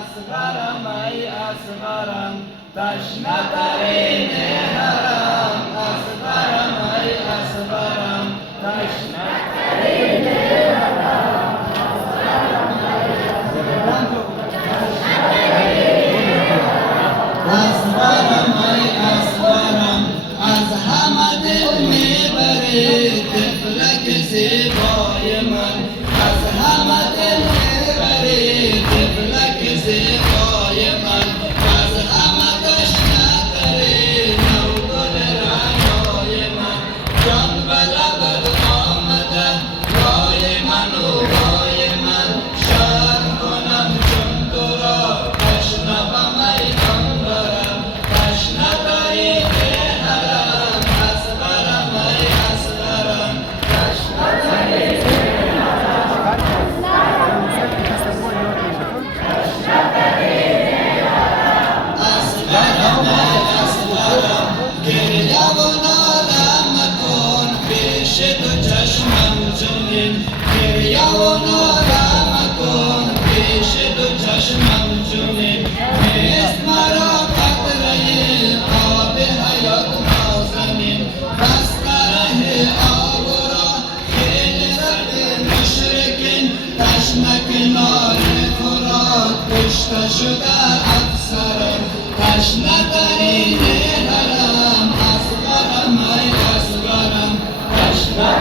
اصغرم ای اصغرم تشنه ترین حرم اصغرم ای اصغرم تشنه ترین حرم اصغرم ای اصغرم از همه دل میبری طفلک زیبای من از همه دل میبری طفلک زیبای من از همه تشنه ترین نوگل رعنای من جان به لبت آمده وای من و وای من شرم کنم چون تو را تشنه میدان برم تشنه ترین حرم اصغرم ای اصغرم تشنه ترین گریه و ناله مکن پیش تو چشمم جنین گریه و ناله مکن پیش تو چشمم جنین نیست مرا قطره آب حیات نازنین بسته ره آب را خیلی رب مشرکین تشنه کنار فرات کشته شده افسران تشنه ترین حرم اصغرم ای اصغرم تشنه